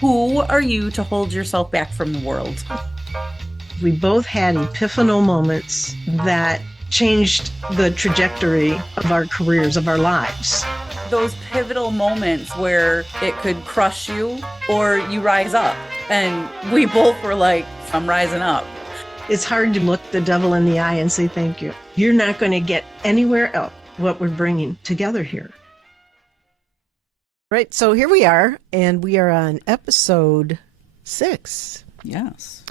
Who are you to hold yourself back from the world? We both had epiphanal moments that changed the trajectory of our careers, of our lives. Those pivotal moments where it could crush you or you rise up. And we both were like, I'm rising up. It's hard to look the devil in the eye and say thank you. You're not going to get anywhere else what we're bringing together here. Right, so here we are, and we are on episode 6. Yes.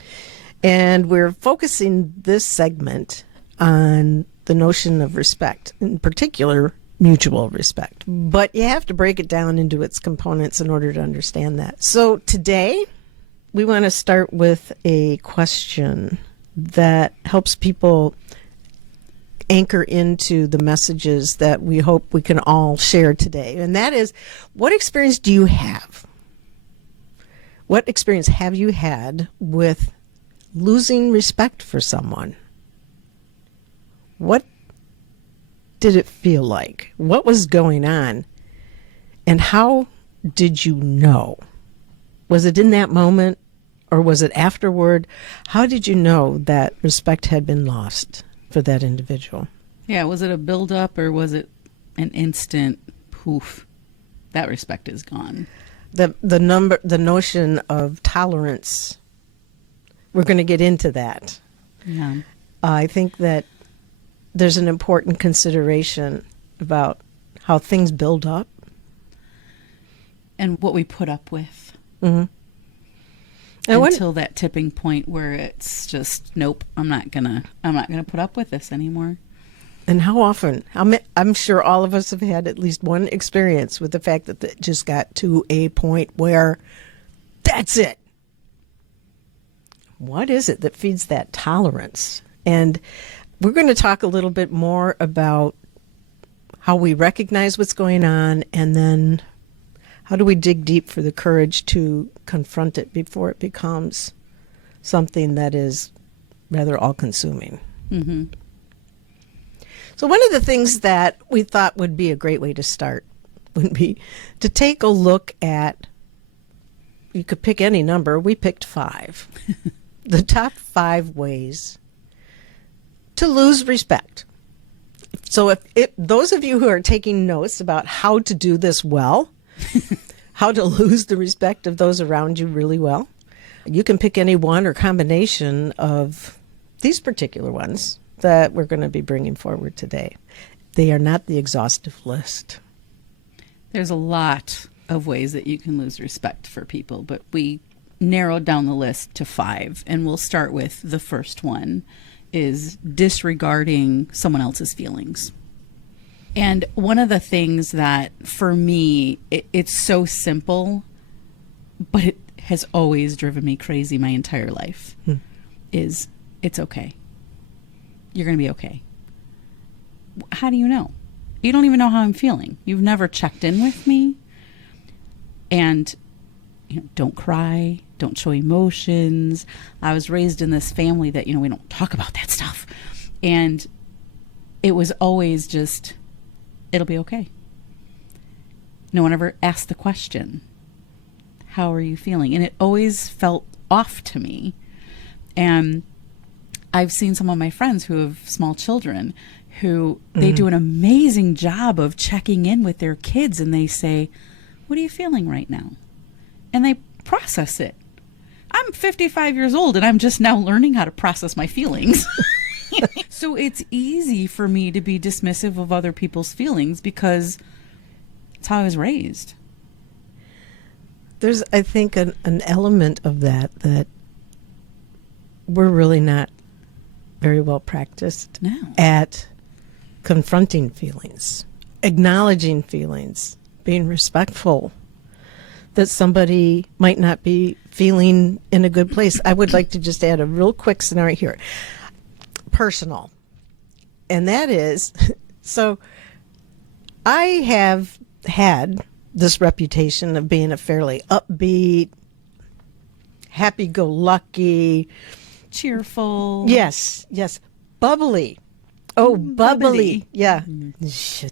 And we're focusing this segment on the notion of respect, in particular, mutual respect. But you have to break it down into its components in order to understand that. So today, we want to start with a question that helps people anchor into the messages that we hope we can all share today. And that is, what experience do you have? What experience have you had with losing respect for someone? What did it feel like? What was going on? And how did you know? Was it in that moment or was it afterward? How did you know that respect had been lost for that individual? Yeah, was it a build-up or was it an instant poof? That respect is gone. The notion of tolerance, we're going to get into that. Yeah. I think that there's an important consideration about how things build up. And what we put up with. Mm-hmm. Until that tipping point where it's just, nope, I'm not gonna put up with this anymore. And how often? I'm sure all of us have had at least one experience with the fact that it just got to a point where that's it. What is it that feeds that tolerance? And we're going to talk a little bit more about how we recognize what's going on, and then how do we dig deep for the courage to confront it before it becomes something that is rather all-consuming. Mm-hmm. So one of the things that we thought would be a great way to start would be to take a look at, you could pick any number, we picked 5. The top 5 ways to lose respect. So if those of you who are taking notes about how to do this well, how to lose the respect of those around you really well, you can pick any one or combination of these particular ones that we're going to be bringing forward today. They are not the exhaustive list. There's a lot of ways that you can lose respect for people, but we narrowed down the list to 5, and we'll start with the first one, is disregarding someone else's feelings. And one of the things that, for me, it's so simple, but it has always driven me crazy my entire life, is it's okay. You're going to be okay. How do you know? You don't even know how I'm feeling. You've never checked in with me. And don't cry. Don't show emotions. I was raised in this family that, we don't talk about that stuff. And it was always just, it'll be okay. No one ever asked the question, how are you feeling? And it always felt off to me. And I've seen some of my friends who have small children who they do an amazing job of checking in with their kids, and they say, what are you feeling right now? And they process it. I'm 55 years old and I'm just now learning how to process my feelings. So it's easy for me to be dismissive of other people's feelings because it's how I was raised. There's, I think, an element of that we're really not very well practiced at confronting feelings, acknowledging feelings, being respectful that somebody might not be feeling in a good place. I would like to just add a real quick scenario here. Personal. And that is, so I have had this reputation of being a fairly upbeat, happy-go-lucky, cheerful. Yes. Bubbly. Oh, bubbly. Yeah.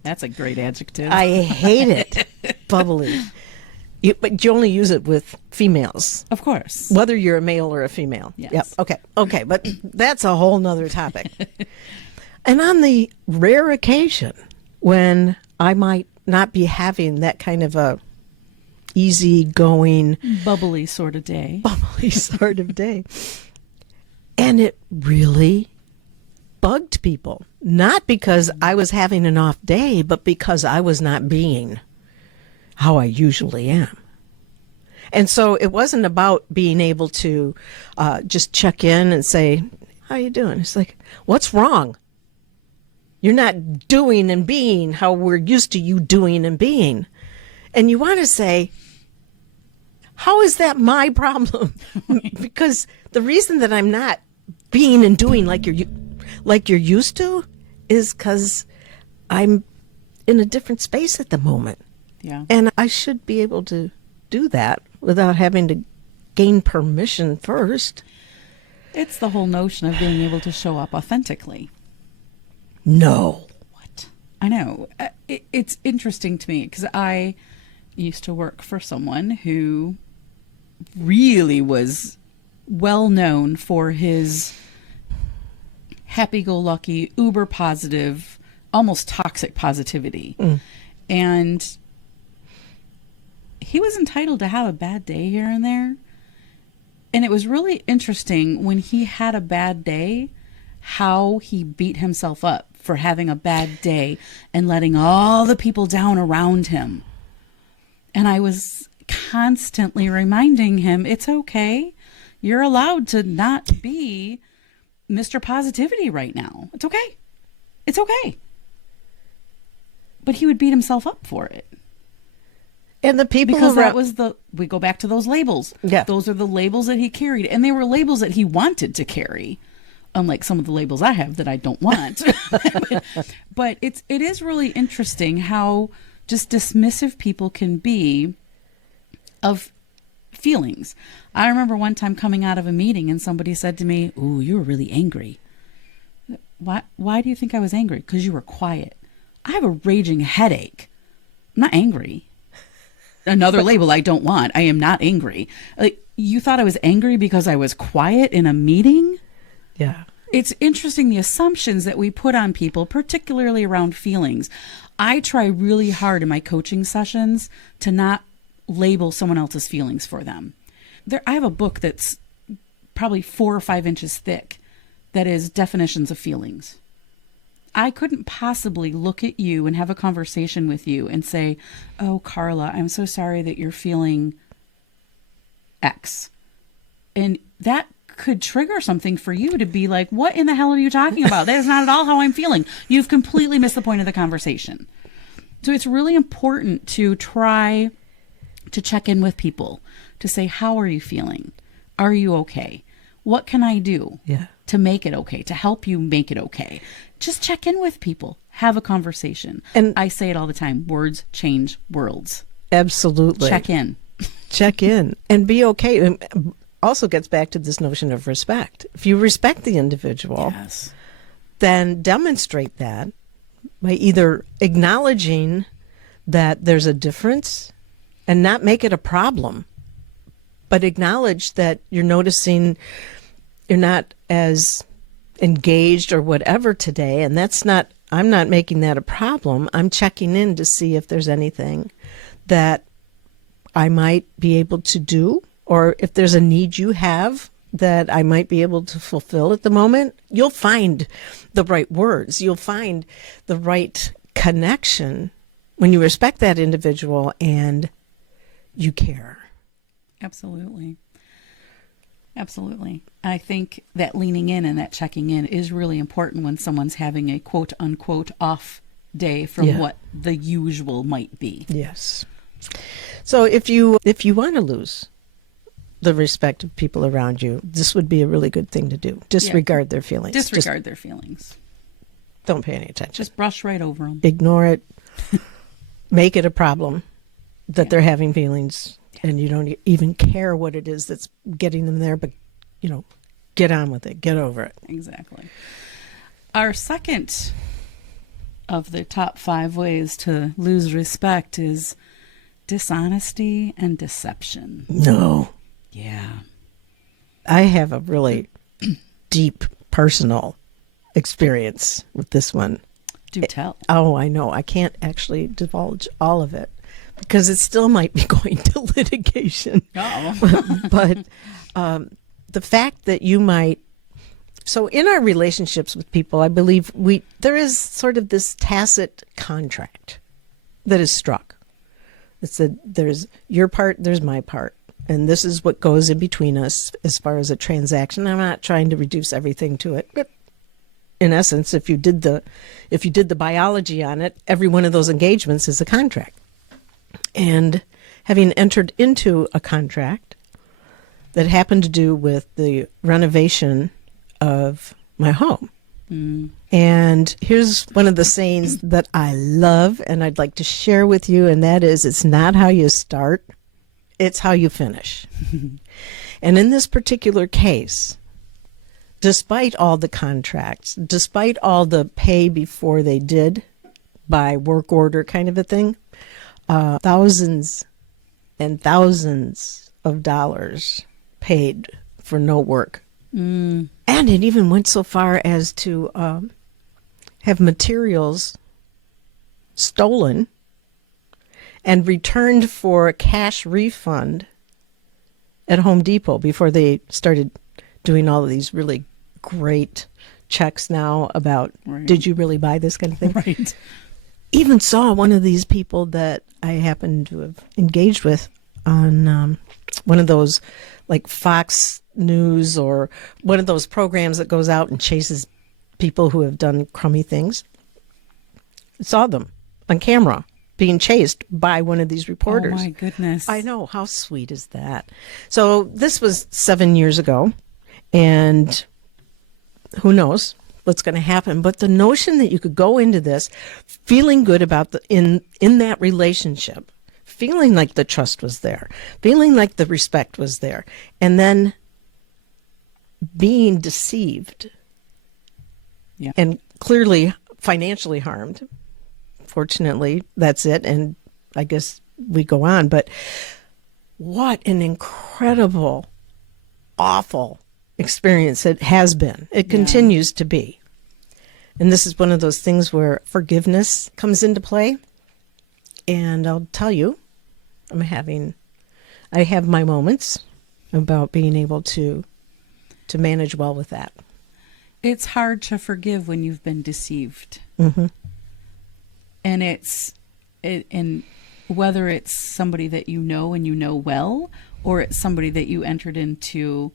That's a great adjective. I hate it. Bubbly. But you only use it with females, Of course. whether you're a male or a female. Yes. Yep. Okay. Okay. But that's a whole nother topic. And on the rare occasion when I might not be having that kind of a easygoing, Bubbly sort of day. bubbly sort of day, and it really bugged people, not because I was having an off day, but because I was not being how I usually am. And so it wasn't about being able to just check in and say, how you doing? It's like, what's wrong? You're not doing and being how we're used to you doing and being. And you want to say, how is that my problem? Because the reason that I'm not being and doing like you're used to is because I'm in a different space at the moment. Yeah. And I should be able to do that without having to gain permission first. It's the whole notion of being able to show up authentically. No. What? I know. It's interesting to me because I used to work for someone who really was well known for his happy-go-lucky, uber positive, almost toxic positivity. And he was entitled to have a bad day here and there. And it was really interesting when he had a bad day, how he beat himself up for having a bad day and letting all the people down around him. And I was constantly reminding him, it's okay. You're allowed to not be Mr. Positivity right now. It's okay. It's okay. But he would beat himself up for it. And the people Because around, that was we go back to those labels. Yeah. Those are the labels that he carried. And they were labels that he wanted to carry. Unlike some of the labels I have that I don't want. But it is really interesting how just dismissive people can be of feelings. I remember one time coming out of a meeting and somebody said to me, "Ooh, you were really angry." Why do you think I was angry? Because you were quiet. I have a raging headache. I'm not angry. Another label I don't want. I am not angry. Like, you thought I was angry because I was quiet in a meeting? yeah. It's interesting the assumptions that we put on people, particularly around feelings. I try really hard in my coaching sessions to not label someone else's feelings for them. I have a book that's probably 4 or 5 inches thick that is definitions of feelings. I couldn't possibly look at you and have a conversation with you and say, "Oh, Carla, I'm so sorry that you're feeling X." And that could trigger something for you to be like, what in the hell are you talking about? That is not at all how I'm feeling. You've completely missed the point of the conversation. So it's really important to try to check in with people to say, how are you feeling? Are you okay? What can I do to make it okay, to help you make it okay? Just check in with people. Have a conversation. And I say it all the time. Words change worlds. Absolutely. Check in. Check in and be okay. And also gets back to this notion of respect. If you respect the individual, Yes. then demonstrate that by either acknowledging that there's a difference and not make it a problem, but acknowledge that you're noticing you're not as engaged or whatever today. And I'm not making that a problem. I'm checking in to see if there's anything that I might be able to do, or if there's a need you have that I might be able to fulfill at the moment. You'll find the right words. You'll find the right connection when you respect that individual and you care. Absolutely. Absolutely. I think that leaning in and that checking in is really important when someone's having a quote unquote off day from what the usual might be. Yes. So if you want to lose the respect of people around you, this would be a really good thing to do. Disregard their feelings. Disregard their feelings. Don't pay any attention. Just brush right over them. Ignore it. Make it a problem that they're having feelings, and you don't even care what it is that's getting them there, but, get on with it. Get over it. Exactly. Our second of the top 5 ways to lose respect is Dishonesty and deception. No. Yeah. I have a really deep personal experience with this one. Do tell. Oh, I know. I can't actually divulge all of it because it still might be going to litigation. Oh. But the fact that you might, so in our relationships with people, I believe there is sort of this tacit contract that is struck. It's that there's your part, there's my part. And this is what goes in between us as far as a transaction. I'm not trying to reduce everything to it, but in essence, if you did the biology on it, every one of those engagements is a contract. And having entered into a contract that happened to do with the renovation of my home. Mm. And here's one of the sayings that I love and I'd like to share with you, and that is, it's not how you start, it's how you finish. And in this particular case, despite all the contracts, despite all the pay before they did by work order kind of a thing, thousands and thousands of dollars paid for no work. Mm. And it even went so far as to have materials stolen and returned for a cash refund at Home Depot before they started doing all of these really great checks now about, right, did you really buy this kind of thing? Right. Even saw one of these people that I happened to have engaged with on one of those like Fox News or one of those programs that goes out and chases people who have done crummy things. Saw them on camera being chased by one of these reporters. Oh my goodness. I know. How sweet is that? So this was 7 years ago, and who knows what's going to happen. But the notion that you could go into this feeling good about in that relationship, feeling like the trust was there, feeling like the respect was there, and then being deceived, yeah, and clearly financially harmed. Fortunately, that's it. And I guess we go on. But what an incredible, awful experience it has been. It continues to be. And this is one of those things where forgiveness comes into play. And I'll tell you, I have my moments about being able to manage well with that. It's hard to forgive when you've been deceived. Mm-hmm. And whether it's somebody that you know and you know well, or it's somebody that you entered into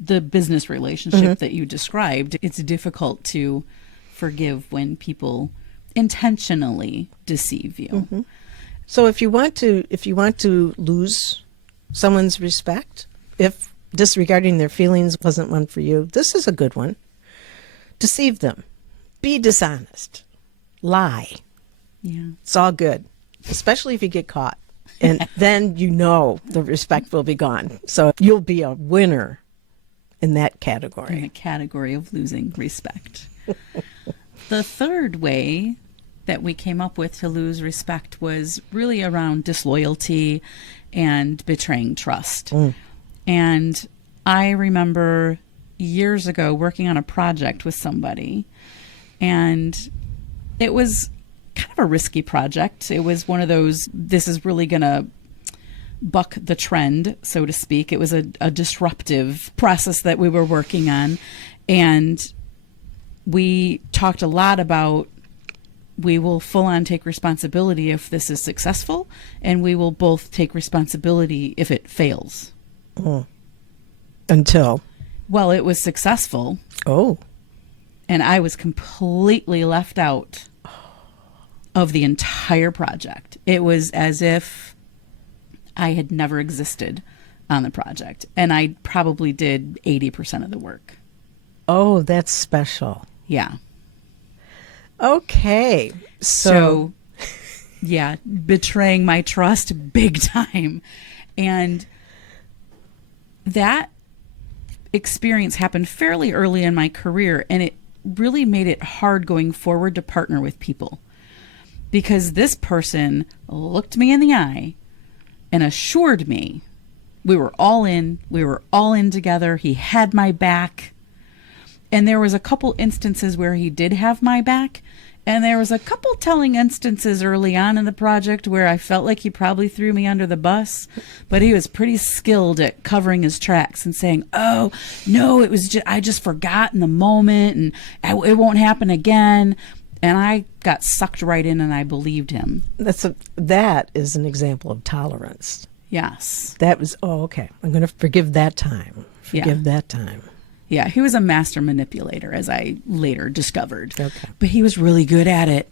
the business relationship, mm-hmm, that you described, it's difficult to forgive when people intentionally deceive you. Mm-hmm. So if you want to lose someone's respect, if disregarding their feelings wasn't one for you, this is a good one. Deceive them. Be dishonest. Lie. Yeah. It's all good, especially if you get caught. And then the respect will be gone. So you'll be a winner in that category. In the category of losing respect. The third way that we came up with to lose respect was really around disloyalty and betraying trust. Mm. And I remember years ago working on a project with somebody, and it was kind of a risky project. It was one of those, this is really going to buck the trend, so to speak. It was a disruptive process that we were working on. And we talked a lot about, we will full on take responsibility if this is successful, and we will both take responsibility if it fails. Mm. Until? Well, it was successful. Oh. And I was completely left out of the entire project. It was as if I had never existed on the project. And I probably did 80% of the work. Oh, that's special. Yeah. Okay. So yeah, betraying my trust big time. And that experience happened fairly early in my career, and it really made it hard going forward to partner with people. because this person looked me in the eye and assured me we were all in together. He had my back. And there was a couple instances where he did have my back. And there was a couple telling instances early on in the project where I felt like he probably threw me under the bus, but he was pretty skilled at covering his tracks and saying, "Oh, no, it was I just forgot in the moment and it won't happen again." And I got sucked right in and I believed him. That is an example of tolerance. Yes. That was, okay, I'm going to forgive that time. That time. Yeah, he was a master manipulator, as I later discovered. Okay. But he was really good at it.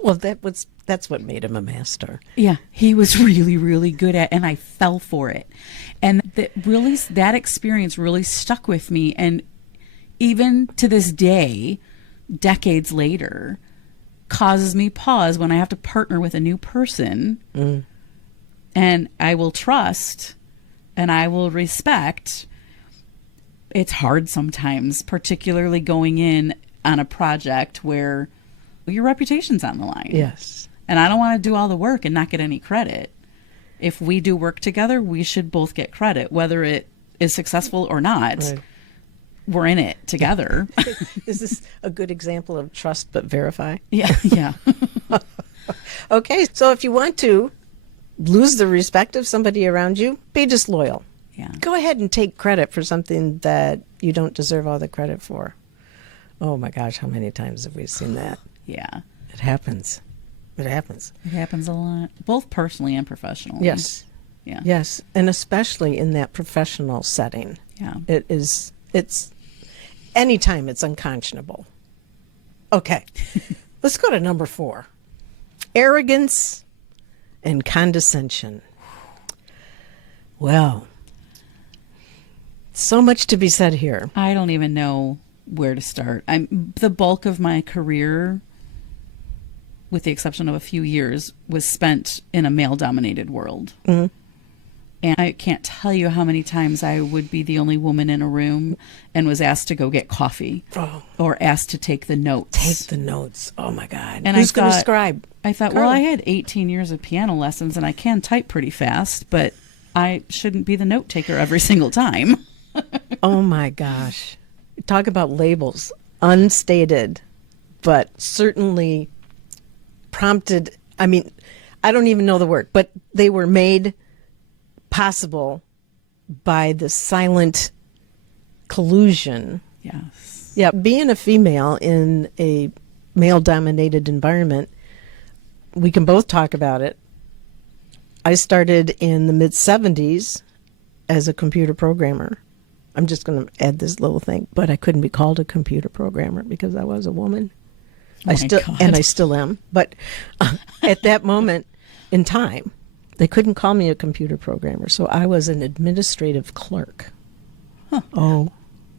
Well, that's what made him a master. Yeah, he was really, really good at it, and I fell for it. And that experience really stuck with me. And even to this day, decades later, causes me pause when I have to partner with a new person. Mm. And I will trust and I will respect. It's hard sometimes, particularly going in on a project where your reputation's on the line. Yes. And I don't want to do all the work and not get any credit. If we do work together, we should both get credit, whether it is successful or not. Right. We're in it together. Is this a good example of trust but verify? Yeah. Okay, so if you want to lose the respect of somebody around you, be disloyal. Yeah. Go ahead and take credit for something that you don't deserve all the credit for. Oh my gosh, how many times have we seen that? Yeah. It happens. It happens. It happens a lot, both personally and professionally. Yes. Yeah. Yes, and especially in that professional setting. Yeah. It's anytime it's unconscionable. Okay. Let's go to number 4. Arrogance and condescension. Well, so much to be said here. I don't even know where to start. The bulk of my career, with the exception of a few years, was spent in a male-dominated world. Mm-hmm. And I can't tell you how many times I would be the only woman in a room and was asked to go get coffee or asked to take the notes. Take the notes. Oh, my God. And who's going to scribe? I thought, Carla. well, I had 18 years of piano lessons and I can type pretty fast, but I shouldn't be the note taker every single time. Oh, my gosh. Talk about labels. Unstated, but certainly prompted. I mean, I don't even know the word, but they were made possible by the silent collusion. Yes. Yeah, being a female in a male-dominated environment, we can both talk about it. I started in the mid-'70s as a computer programmer. I'm just going to add this little thing, but I couldn't be called a computer programmer because I was a woman. I still am. But at that moment in time, they couldn't call me a computer programmer, so I was an administrative clerk. Huh. Oh,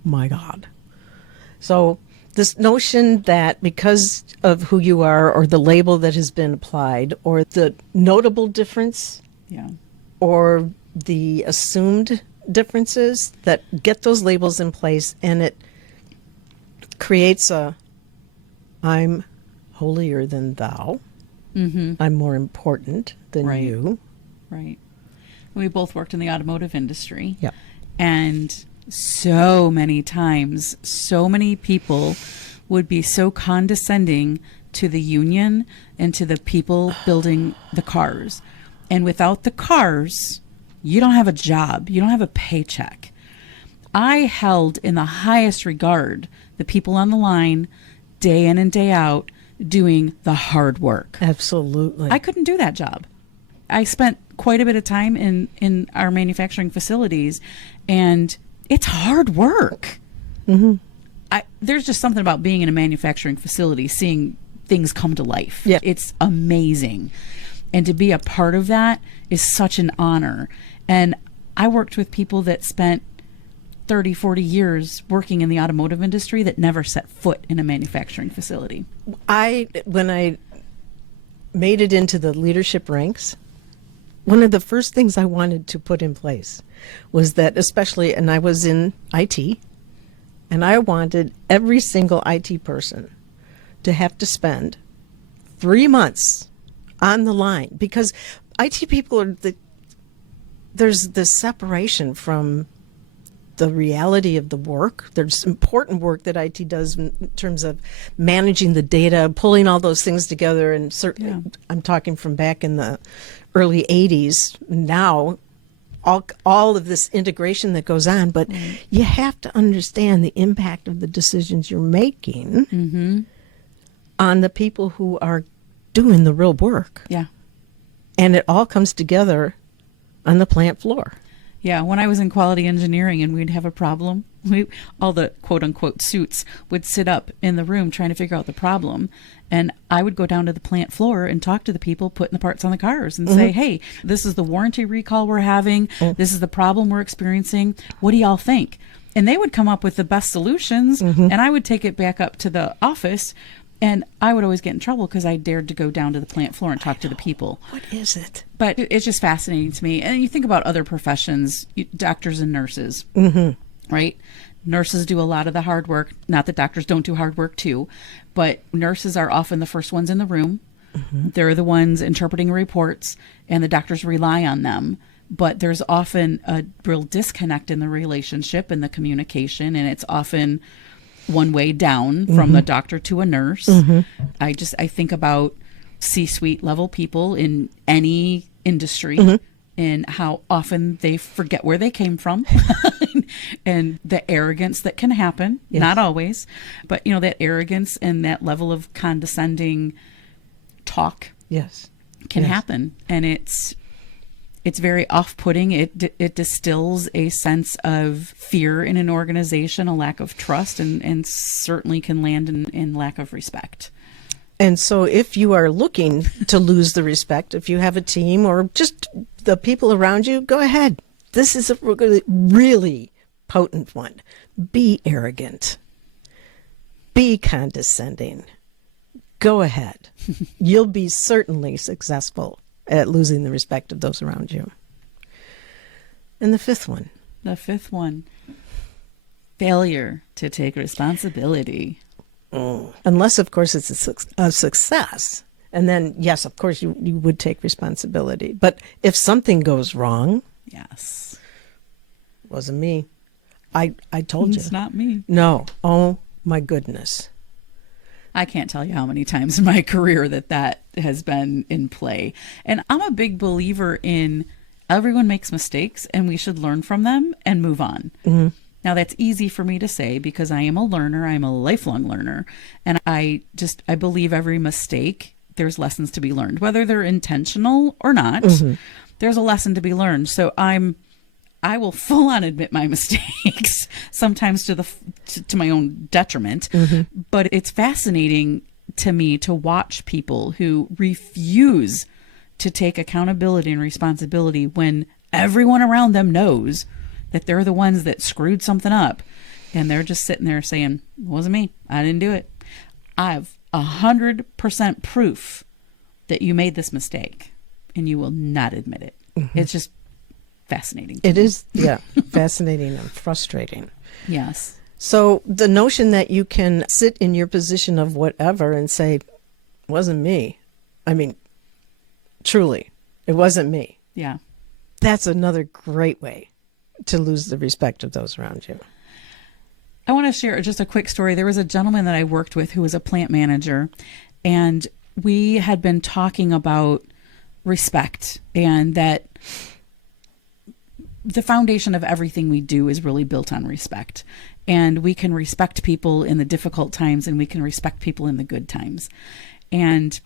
my God. So this notion that because of who you are or the label that has been applied or the notable difference or the assumed differences that get those labels in place, and it creates I'm holier than thou. Mm-hmm. I'm more important than you. Right. We both worked in the automotive industry. Yeah. And so many times, so many people would be so condescending to the union and to the people building the cars. And without the cars, you don't have a job. You don't have a paycheck. I held in the highest regard the people on the line day in and day out doing the hard work. Absolutely. I couldn't do that job. I spent quite a bit of time in our manufacturing facilities, and it's hard work. Mm-hmm. There's just something about being in a manufacturing facility, seeing things come to life. Yeah. It's amazing. And to be a part of that is such an honor. And I worked with people that spent 30, 40 years working in the automotive industry that never set foot in a manufacturing facility. When I made it into the leadership ranks, one of the first things I wanted to put in place was that, especially, and I was in IT, and I wanted every single IT person to have to spend 3 months on the line, because IT people are there's this separation from the reality of the work. There's important work that IT does in terms of managing the data, pulling all those things together. And certainly, I'm talking from back in the early 80s. Now, all of this integration that goes on, but you have to understand the impact of the decisions you're making on the people who are doing the real work. Yeah. And it all comes together on the plant floor. Yeah, when I was in quality engineering and we'd have a problem, all the quote-unquote suits would sit up in the room trying to figure out the problem. And I would go down to the plant floor and talk to the people putting the parts on the cars and say, hey, this is the warranty recall we're having. This is the problem we're experiencing. What do y'all think? And they would come up with the best solutions, and I would take it back up to the office. And I would always get in trouble because I dared to go down to the plant floor and talk to the people. What is it? But it's just fascinating to me. And you think about other professions, doctors and nurses, right? Nurses do a lot of the hard work. Not that doctors don't do hard work too, but nurses are often the first ones in the room. They're the ones interpreting reports, and the doctors rely on them. But there's often a real disconnect in the relationship and the communication, and it's often one way down from the doctor to a nurse. I think about C-suite level people in any industry and how often they forget where they came from and the arrogance that can happen. Not always, but that arrogance and that level of condescending talk can happen. And it's very off-putting. It distills a sense of fear in an organization, a lack of trust, and certainly can land in lack of respect. And so if you are looking to lose the respect, if you have a team or just the people around you, go ahead. This is a really potent one. Be arrogant. Be condescending. Go ahead. You'll be certainly successful at losing the respect of those around you. And the fifth one. Failure to take responsibility. Unless, of course, it's a success. And then, yes, of course, you would take responsibility. But if something goes wrong. Yes. Wasn't me. I told you. It's not me. No. Oh, my goodness. I can't tell you how many times in my career that has been in play. And I'm a big believer in everyone makes mistakes and we should learn from them and move on. Now, that's easy for me to say because I am a learner. I'm a lifelong learner. And I believe every mistake, there's lessons to be learned, whether they're intentional or not. There's a lesson to be learned. So I will full on admit my mistakes, sometimes to my own detriment. But it's fascinating to me to watch people who refuse to take accountability and responsibility when everyone around them knows that they're the ones that screwed something up. And they're just sitting there saying, it wasn't me. I didn't do it. I have 100% proof that you made this mistake and you will not admit it. It's just fascinating. It is, fascinating and frustrating. Yes. So the notion that you can sit in your position of whatever and say, wasn't me. I mean, truly, it wasn't me. Yeah. That's another great way to lose the respect of those around you. I want to share just a quick story. There was a gentleman that I worked with who was a plant manager, and we had been talking about respect and that the foundation of everything we do is really built on respect. And we can respect people in the difficult times and we can respect people in the good times. And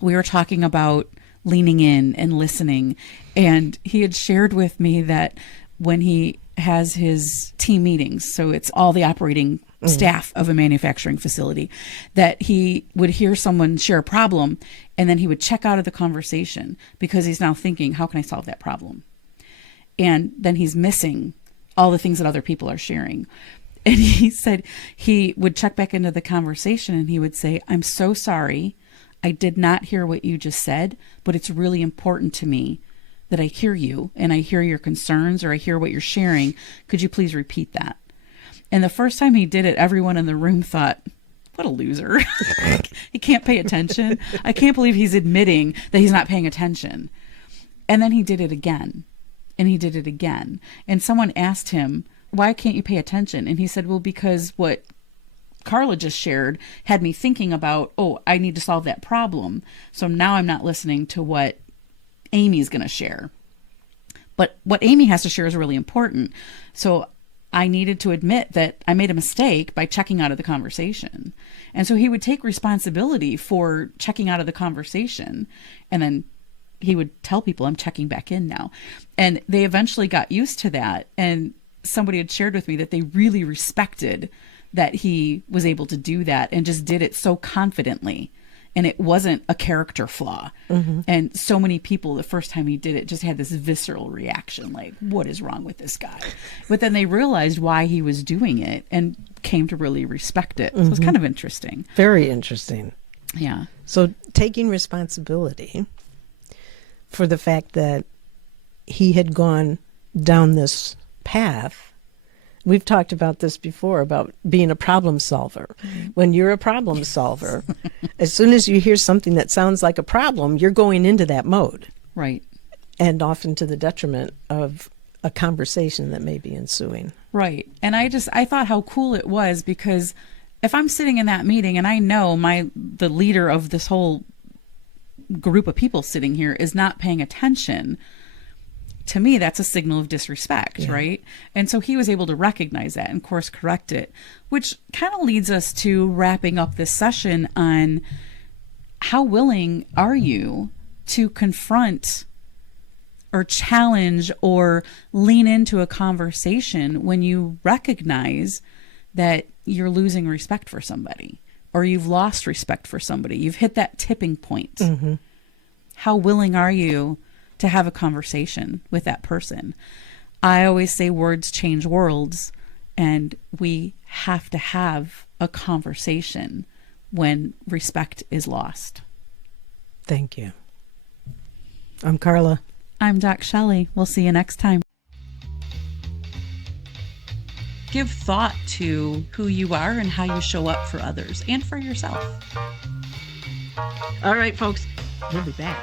we were talking about leaning in and listening. And he had shared with me that when he has his team meetings, so it's all the operating staff of a manufacturing facility, that he would hear someone share a problem and then he would check out of the conversation because he's now thinking, how can I solve that problem? And then he's missing all the things that other people are sharing. And he said he would check back into the conversation and he would say, I'm so sorry. I did not hear what you just said, but it's really important to me that I hear you and I hear your concerns or I hear what you're sharing. Could you please repeat that? And the first time he did it, everyone in the room thought, what a loser. He can't pay attention. I can't believe he's admitting that he's not paying attention. And then he did it again. And he did it again. And someone asked him, why can't you pay attention? And he said, well, because what Carla just shared had me thinking about, oh, I need to solve that problem. So now I'm not listening to what Amy's going to share. But what Amy has to share is really important. So I needed to admit that I made a mistake by checking out of the conversation. And so he would take responsibility for checking out of the conversation. And then he would tell people, I'm checking back in now. And they eventually got used to that. And somebody had shared with me that they really respected that he was able to do that and just did it so confidently. And it wasn't a character flaw. Mm-hmm. And so many people, the first time he did it, just had this visceral reaction, like, what is wrong with this guy? But then they realized why he was doing it and came to really respect it. So it's kind of interesting. Very interesting. Yeah. So taking responsibility for the fact that he had gone down this path. We've talked about this before, about being a problem solver. When you're a problem solver, as soon as you hear something that sounds like a problem, you're going into that mode. Right. And often to the detriment of a conversation that may be ensuing. Right. And I thought how cool it was, because if I'm sitting in that meeting and I know the leader of this whole group of people sitting here is not paying attention, to me, that's a signal of disrespect, right? And so he was able to recognize that and course correct it, which kind of leads us to wrapping up this session on how willing are you to confront or challenge or lean into a conversation when you recognize that you're losing respect for somebody or you've lost respect for somebody. You've hit that tipping point. Mm-hmm. How willing are you to have a conversation with that person? I always say words change worlds, and we have to have a conversation when respect is lost. Thank you. I'm Carla. I'm DocShellie. We'll see you next time. Give thought to who you are and how you show up for others and for yourself. All right, folks, we'll be back.